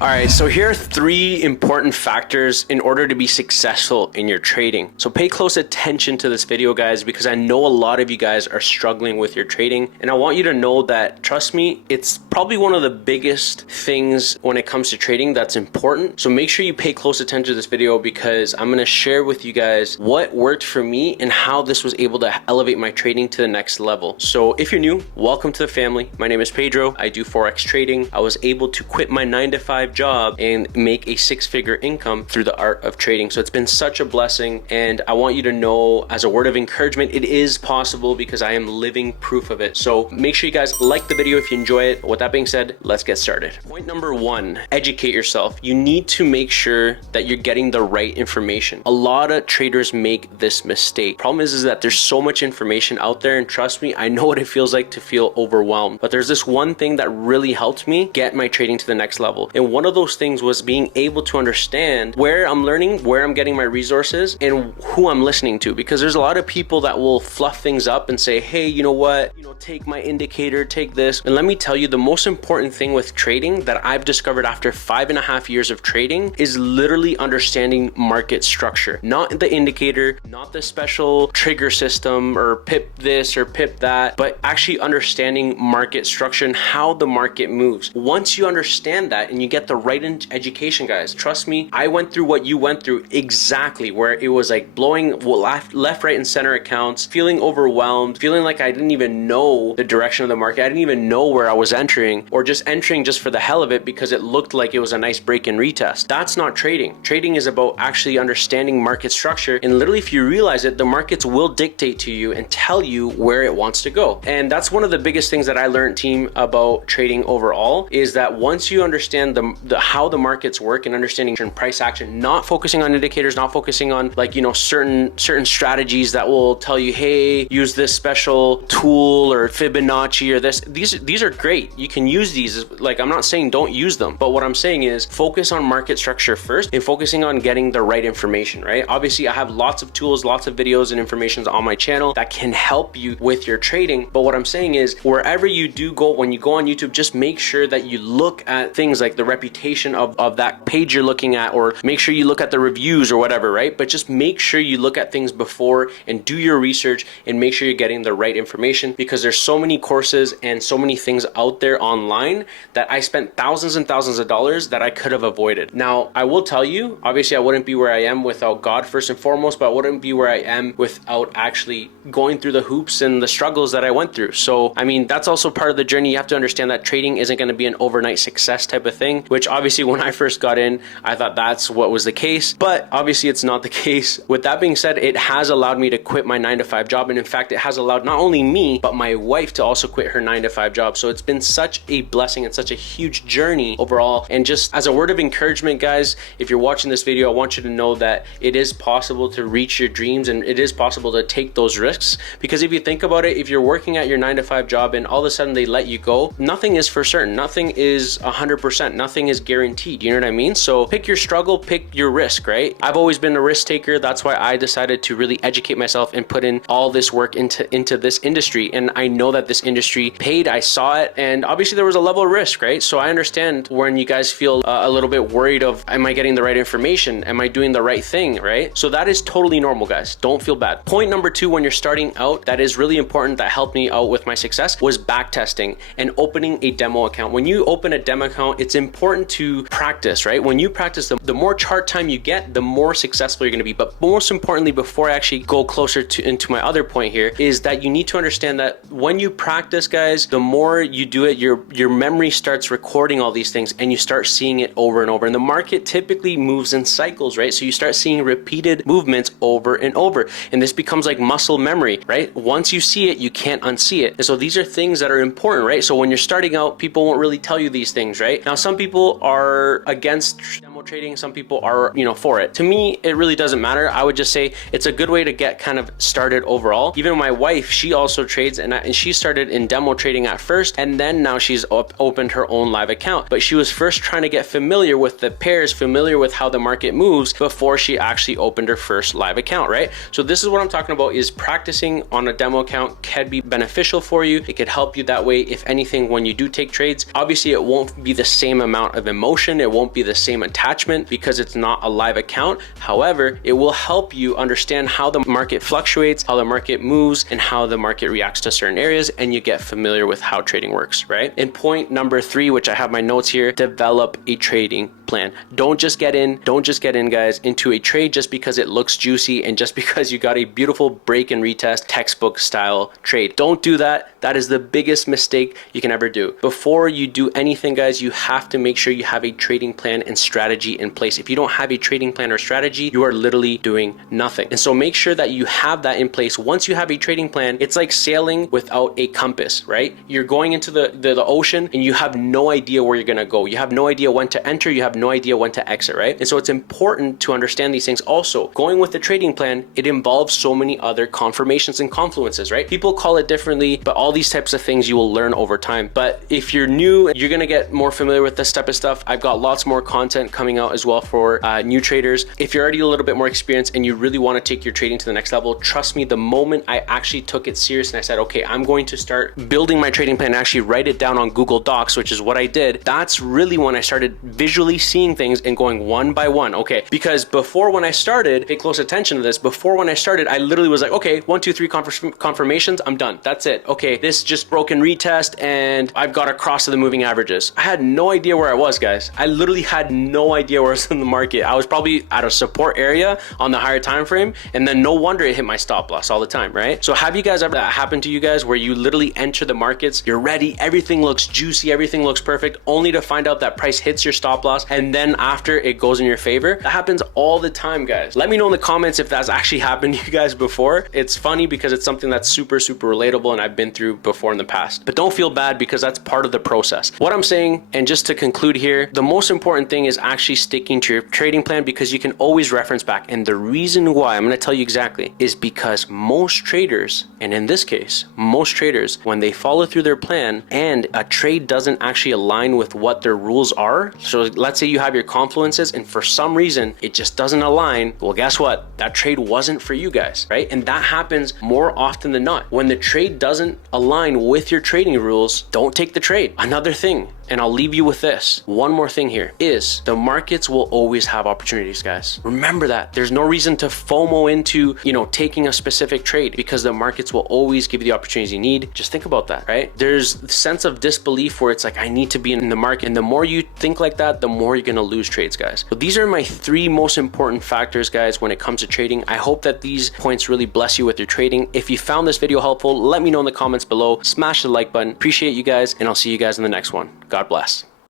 Alright, so here are 3 important factors in order to be successful in your trading. So pay close attention to this video, guys, because I know a lot of you guys are struggling with your trading, and I want you to know that, trust me, it's probably one of the biggest things when it comes to trading that's important. So make sure you pay close attention to this video, because I'm going to share with you guys what worked for me and how this was able to elevate my trading to the next level. So if you're new, welcome to the family. My name is Pedro. I do Forex trading. I was able to quit my 9-to-5 job and make a 6-figure income through the art of trading. So it's been such a blessing, and I want you to know, as a word of encouragement, it is possible, because I am living proof of it. So make sure you guys like the video if you enjoy it. With that being said, let's get started. Point number 1, educate yourself. You need to make sure that you're getting the right information. A lot of traders make this mistake. Problem is that there's so much information out there, and trust me, I know what it feels like to feel overwhelmed. But there's this one thing that really helped me get my trading to the next level. And one of those things was being able to understand where I'm learning, where I'm getting my resources, and who I'm listening to. Because there's a lot of people that will fluff things up and say, hey, you know what, take my indicator, take this. And let me tell you, the most important thing with trading that I've discovered after 5.5 years of trading is literally understanding market structure. Not the indicator, not the special trigger system or pip this or pip that, but actually understanding market structure and how the market moves. Once you understand that and you get the right education, guys, trust me, I went through what you went through exactly, where it was like blowing left, right, and center accounts, feeling overwhelmed, feeling like I didn't even know the direction of the market. I didn't even know where I was entering, or just entering just for the hell of it because it looked like it was a nice break and retest. That's not trading. Trading is about actually understanding market structure, and literally, if you realize it, the markets will dictate to you and tell you where it wants to go. And that's one of the biggest things that I learned, team, about trading overall, is that once you understand how the markets work and understanding price action, not focusing on indicators, not focusing on certain strategies that will tell you, hey, use this special tool or Fibonacci or this. These are great. You can use these. Like, I'm not saying don't use them, but what I'm saying is focus on market structure first and focusing on getting the right information, right? Obviously, I have lots of tools, lots of videos and information on my channel that can help you with your trading. But what I'm saying is, wherever you do go, when you go on YouTube, just make sure that you look at things like the reputation of that page you're looking at, or make sure you look at the reviews or whatever, right? But just make sure you look at things before and do your research and make sure you're getting the right information, because there's so many courses and so many things out there online that I spent thousands and thousands of dollars that I could have avoided. Now, I will tell you, obviously I wouldn't be where I am without God first and foremost, but I wouldn't be where I am without actually going through the hoops and the struggles that I went through. So, I mean, that's also part of the journey. You have to understand that trading isn't going to be an overnight success type of thing, which obviously when I first got in, I thought that's what was the case, but obviously it's not the case. With that being said, it has allowed me to quit my 9-to-5 job. And in fact, it has allowed not only me, but my wife to also quit her 9-to-5 job. So it's been such a blessing and such a huge journey overall. And just as a word of encouragement, guys, if you're watching this video, I want you to know that it is possible to reach your dreams, and it is possible to take those risks. Because if you think about it, if you're working at your 9-to-5 job and all of a sudden they let you go, nothing is for certain. Nothing is 100%. Nothing is guaranteed. You know what I mean? So pick your struggle, pick your risk, right? I've always been a risk taker. That's why I decided to really educate myself and put in all this work into this industry. And I know that this industry paid. I saw it, and obviously there was a level of risk, right? So I understand when you guys feel a little bit worried of, am I getting the right information? Am I doing the right thing, right? So that is totally normal, guys. Don't feel bad. Point number 2, when you're starting out, that is really important, that helped me out with my success, was back testing and opening a demo account. When you open a demo account, it's important to practice, right? When you practice, the more chart time you get, the more successful you're going to be. But most importantly, before I actually go closer into my other point here, is that you need to understand that when you practice, guys, the more you do it, your memory starts recording all these things, and you start seeing it over and over. And the market typically moves in cycles, right? So you start seeing repeated movements over and over, and this becomes like muscle memory, right? Once you see it, you can't unsee it. And so these are things that are important, right? So when you're starting out, people won't really tell you these things, right? Now, some people are against demo trading, some people are, for it. To me, it really doesn't matter. I would just say it's a good way to get kind of started overall. Even my wife, she also trades, and she started in demo trading at first, and then now she's opened her own live account. But she was first trying to get familiar with the pairs, familiar with how the market moves before she actually opened her first live account, right? So this is what I'm talking about, is practicing on a demo account can be beneficial for you. It could help you that way. If anything, when you do take trades, obviously it won't be the same amount of emotion. It won't be the same attachment because it's not a live account. However, it will help you understand how the market fluctuates, how the market moves, and how the market reacts to certain areas, and you get familiar with how trading works, right? And point number 3, which I have my notes here, develop a trading plan. Don't just get in, guys, into a trade just because it looks juicy and just because you got a beautiful break and retest textbook style trade. Don't do that. That is the biggest mistake you can ever do. Before you do anything, guys, you have to make sure you have a trading plan and strategy in place. If you don't have a trading plan or strategy, you are literally doing nothing. And so make sure that you have that in place. Once you have a trading plan, it's like sailing without a compass, right? You're going into the ocean and you have no idea where you're gonna go. You have no idea when to enter, you have no idea when to exit, right? And so it's important to understand these things. Also, going with the trading plan, it involves so many other confirmations and confluences, right? People call it differently, but all these types of things you will learn over time. But if you're new, you're gonna get more familiar with this type of stuff. I've got lots more content coming out as well for new traders. If you're already a little bit more experienced and you really want to take your trading to the next level, trust me, the moment I actually took it serious and I said, okay, I'm going to start building my trading plan and actually write it down on Google Docs, which is what I did, that's really when I started visually seeing things and going one by one. Okay, because before, when I started, pay close attention to this, before when I started, I literally was like, okay, 1, 2, 3 confirmations, I'm done. That's it. Okay, this just broken retest and I've got a cross of the moving averages. I had no idea where I was, guys. I literally had no idea where I was in the market. I was probably at a support area on the higher time frame, and then no wonder it hit my stop loss all the time, right? So have you guys ever that happened to you guys where you literally enter the markets, you're ready, everything looks juicy, everything looks perfect, only to find out that price hits your stop loss and then after it goes in your favor? That happens all the time, guys. Let me know in the comments if that's actually happened to you guys before. It's funny because it's something that's super relatable and I've been through before in the past. But don't feel bad because that's part of the process. What I'm saying, and just to conclude here, the most important thing is actually sticking to your trading plan, because you can always reference back. And the reason why, I'm going to tell you exactly, is because most traders, and in this case, most traders, when they follow through their plan and a trade doesn't actually align with what their rules are, so let's say you have your confluences and for some reason it just doesn't align, well, guess what? That trade wasn't for you guys, right? And that happens more often than not. When the trade doesn't align with your trading rules, don't take the trade. Another thing, and I'll leave you with this. One more thing here is the markets will always have opportunities, guys. Remember that. There's no reason to FOMO into, taking a specific trade, because the markets will always give you the opportunities you need. Just think about that, right? There's a sense of disbelief where it's like, I need to be in the market. And the more you think like that, the more you're going to lose trades, guys. So these are my 3 most important factors, guys, when it comes to trading. I hope that these points really bless you with your trading. If you found this video helpful, let me know in the comments below. Smash the like button. Appreciate you guys, and I'll see you guys in the next one. God bless.